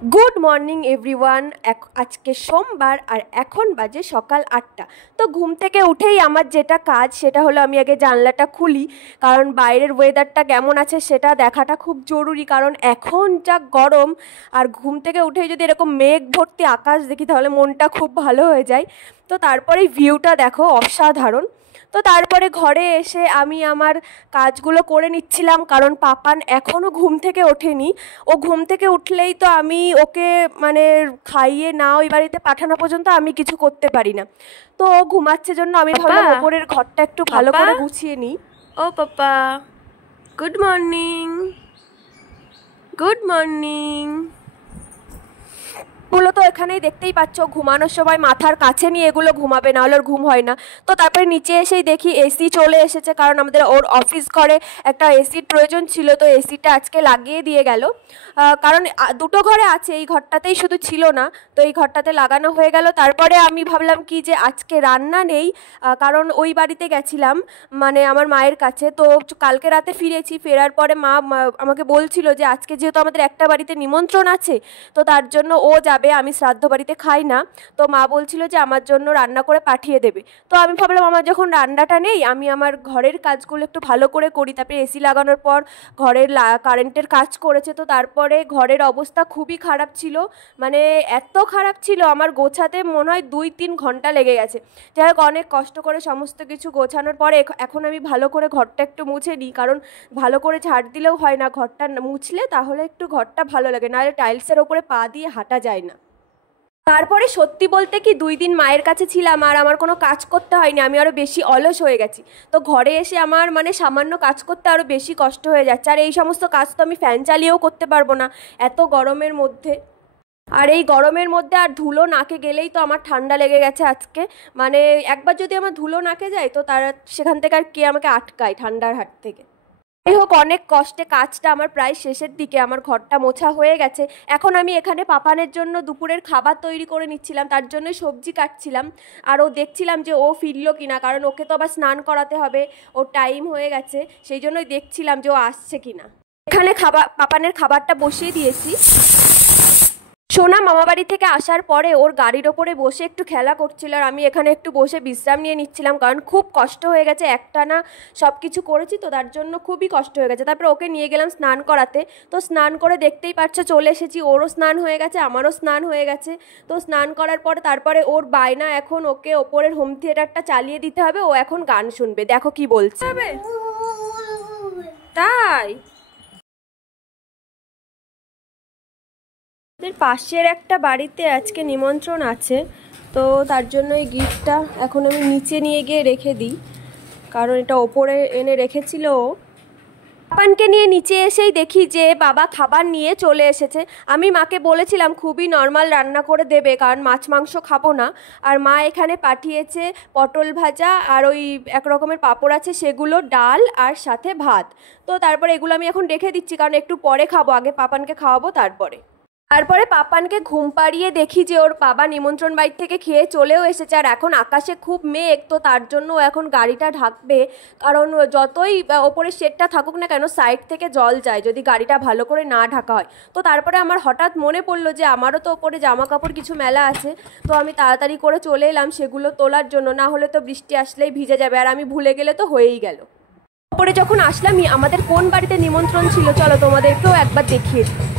Good morning everyone. আজকে সোমবার আর এখন বাজে সকাল 8টা। তো ঘুম থেকে উঠেই আমার যেটা কাজ সেটা হলো আমি আগে জানলাটা খুলি, কারণ বাইরের ওয়েদারটা কেমন আছে সেটা দেখাটা খুব জরুরি, কারণ এখন যা গরম। আর ঘুম থেকে উঠেই যদি এরকম মেঘ ভর্তি আকাশ দেখি তাহলে মনটা খুব ভালো হয়ে যায়। তো তারপরে ভিউটা দেখো অসাধারণ। তো তারপরে ঘরে এসে আমি আমার কাজগুলো করে নিচ্ছিলাম, কারণ পাপান এখনও ঘুম থেকে ওঠেনি। ও ঘুম থেকে উঠলেই তো আমি ওকে মানে খাইয়ে না ওই বাড়িতে পাঠানো পর্যন্ত আমি কিছু করতে পারি না। তো ও ঘুমাচ্ছে জন্য আমি ভাবলাম ওপরের ঘরটা একটু ভালো করে গুছিয়ে নিই। ও পাপা, গুড মর্নিং। Good morning. এগুলো তো এখানেই দেখতেই পাচ্ছ, ঘুমানোর সময় মাথার কাছে নিয়ে এগুলো ঘুমাবে, না হলে ওর ঘুম হয় না। তো তারপরে নিচে এসেই দেখি এসি চলে এসেছে, কারণ আমাদের ওর অফিস ঘরে একটা এসির প্রয়োজন ছিল, তো এসিটা আজকে লাগিয়ে দিয়ে গেল। কারণ দুটো ঘরে আছে, এই ঘরটাতেই শুধু ছিল না, তো এই ঘরটাতে লাগানো হয়ে গেল। তারপরে আমি ভাবলাম কি যে আজকে রান্না নেই, কারণ ওই বাড়িতে গেছিলাম মানে আমার মায়ের কাছে। তো কালকে রাতে ফিরেছি, ফেরার পরে মা আমাকে বলছিল যে আজকে যেহেতু আমাদের একটা বাড়িতে নিমন্ত্রণ আছে, তো তার জন্য ও যাবে, আমি শ্রাদ্ধ বাড়িতে খাই না। তো মা বলছিল যে আমার জন্য রান্না করে পাঠিয়ে দেবে। তো আমি ভাবলাম আমার যখন রান্নাটা নেই আমি আমার ঘরের কাজগুলো একটু ভালো করে করি। তারপরে এসি লাগানোর পর ঘরের কারেন্টের কাজ করেছে, তো তারপরে ঘরের অবস্থা খুবই খারাপ ছিল, মানে এত খারাপ ছিল আমার গোছাতে মনে হয় 2-3 ঘন্টা লেগে গেছে। যাই হোক, অনেক কষ্ট করে সমস্ত কিছু গোছানোর পরে এখন আমি ভালো করে ঘরটা একটু মুছে নিই, কারণ ভালো করে ঝাড় দিলেও হয় না, ঘরটা মুছলে তাহলে একটু ঘরটা ভালো লাগে, নাহলে টাইলসের ওপরে পা দিয়ে হাঁটা যায় না। তারপরে সত্যি বলতে কি 2 দিন মায়ের কাছে ছিলাম আর আমার কোনো কাজ করতে হয়নি, আমি আরও বেশি অলস হয়ে গেছি। তো ঘরে এসে আমার মানে সামান্য কাজ করতে আরও বেশি কষ্ট হয়ে যাচ্ছে, আর এই সমস্ত কাজ তো আমি ফ্যান চালিয়েও করতে পারবো না এত গরমের মধ্যে। আর এই গরমের মধ্যে আর ধুলো নাকে গেলেই তো আমার ঠান্ডা লেগে গেছে আজকে, মানে একবার যদি আমার ধুলো নাকে যায় তো তার সেখান থেকে আর কে আমাকে আটকায় ঠান্ডার হাত থেকে। যাই হোক, অনেক কষ্টে কাজটা আমার প্রায় শেষের দিকে, আমার ঘরটা মোছা হয়ে গেছে। এখন আমি এখানে পাপানের জন্য দুপুরের খাবার তৈরি করে নিচ্ছিলাম, তার জন্য সবজি কাটছিলাম। আর ও দেখছিলাম যে ও ফিরলো কিনা, কারণ ওকে তো আবার স্নান করাতে হবে, ওর টাইম হয়ে গেছে, সেই জন্যই দেখছিলাম যে ও আসছে কিনা। এখানে পাপানের খাবারটা বসিয়ে দিয়েছি। সোনা মামাবাড়ি থেকে আসার পরে ওর গাড়ির ওপরে বসে একটু খেলা করছিল, আর আমি এখানে একটু বসে বিশ্রাম নিয়ে নিচ্ছিলাম, কারণ খুব কষ্ট হয়ে গেছে, একটানা সব কিছু করেছি তো তার জন্য খুবই কষ্ট হয়ে গেছে। তারপরে ওকে নিয়ে গেলাম স্নান করাতে, তো স্নান করে দেখতেই পাচ্ছ চলে এসেছি, ওরও স্নান হয়ে গেছে আমারও স্নান হয়ে গেছে। তো স্নান করার পরে তারপরে ওর বায়না, এখন ওকে ওপরের হোম থিয়েটারটা চালিয়ে দিতে হবে, ও এখন গান শুনবে, দেখো কি বলছে। তাই পাশের একটা বাড়িতে আজকে নিমন্ত্রণ আছে, তো তার জন্য এই গিফটটা এখন আমি নিচে নিয়ে গিয়ে রেখে দিই, কারণ এটা ওপরে এনে রেখেছিল। পাপানকে নিয়ে নিচে এসেই দেখি যে বাবা খাবার নিয়ে চলে এসেছে। আমি মাকে বলেছিলাম খুবই নর্মাল রান্না করে দেবে, কারণ মাছ মাংস খাবো না। আর মা এখানে পাঠিয়েছে পটল ভাজা আর ওই এক রকমের পাঁপড় আছে সেগুলো, ডাল আর সাথে ভাত। তো তারপরে এগুলো আমি এখন রেখে দিচ্ছি, কারণ একটু পরে খাবো, আগে পাপানকে খাওয়াবো তারপরে পাপানকে ঘুম পাড়িয়ে দেখি যে ওর বাবা নিমন্ত্রণ বাড়ি থেকে খেয়ে চলেও এসেছে, আর এখন আকাশে খুব মেঘ, তো তার জন্য এখন গাড়িটা ঢাকবে, কারণ যতই ওপরে শেডটা থাকুক না কেন সাইড থেকে জল যায় যদি গাড়িটা ভালো করে না ঢাকা হয়। তো তারপরে আমার হঠাৎ মনে পড়লো যে আমারও তো ওপরে জামা কাপড় কিছু মেলা আছে, তো আমি তাড়াতাড়ি করে চলে এলাম সেগুলো তোলার জন্য, না হলে তো বৃষ্টি আসলেই ভিজে যাবে, আর আমি ভুলে গেলে তো হয়েই গেল। ওপরে যখন আসলামই আমাদের কোন বাড়িতে নিমন্ত্রণ ছিল চলো তোমাদেরকেও একবার দেখিয়ে দিই।